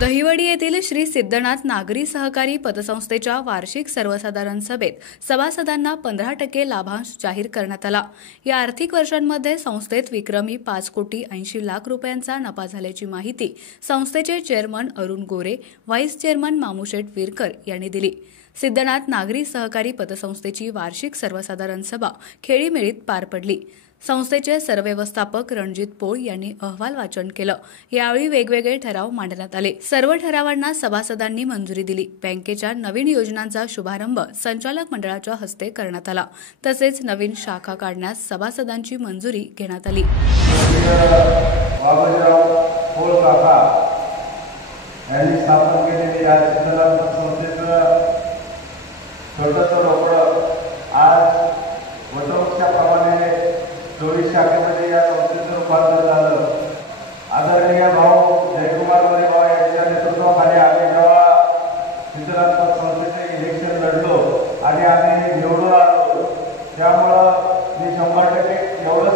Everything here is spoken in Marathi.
दहिवडी येथील श्री सिद्धनाथ नागरी सहकारी पतसंस्थेच्या वार्षिक सर्वसाधारण सभेत सभासदांना 15% लाभांश जाहीर करण्यात आला। या आर्थिक वर्षांमध्ये संस्थेत विक्रमी 5,80,00,000 रुपयांचा नफा झाल्याची माहिती संस्थेचे चेअरमन अरुण गोरे, व्हाईस चेअरमन मामुशेठ विरकर यांनी दिली। सिद्धनाथ नागरी सहकारी पतसंस्थेची वार्षिक सर्वसाधारण सभा खेळीमेळीत पार पडली। संस्थेचे सरव्यवस्थापक रणजित पोळ यांनी अहवाल वाचन केलं। यावेळी वेगवेगळे ठराव मांडण्यात आले। सर्व ठरावांना सभासदांनी मंजुरी दिली। बँकेच्या नवीन योजनांचा शुभारंभ संचालक मंडळाच्या हस्ते करण्यात आला। तसेच नवीन शाखा काढण्यास सभासदांची मंजुरी घेण्यात आली। चोवीस शाखेमध्ये या संस्थेचं रूपांतर झालं। आदरणीय भाऊ जयकुमार भाऊ यांच्या नेतृत्वाखाली आम्ही जेव्हा सिद्धनाथ संस्थेचे इलेक्शन लढलो आणि आम्ही निवडून आलो, त्यामुळं मी 100% एवढं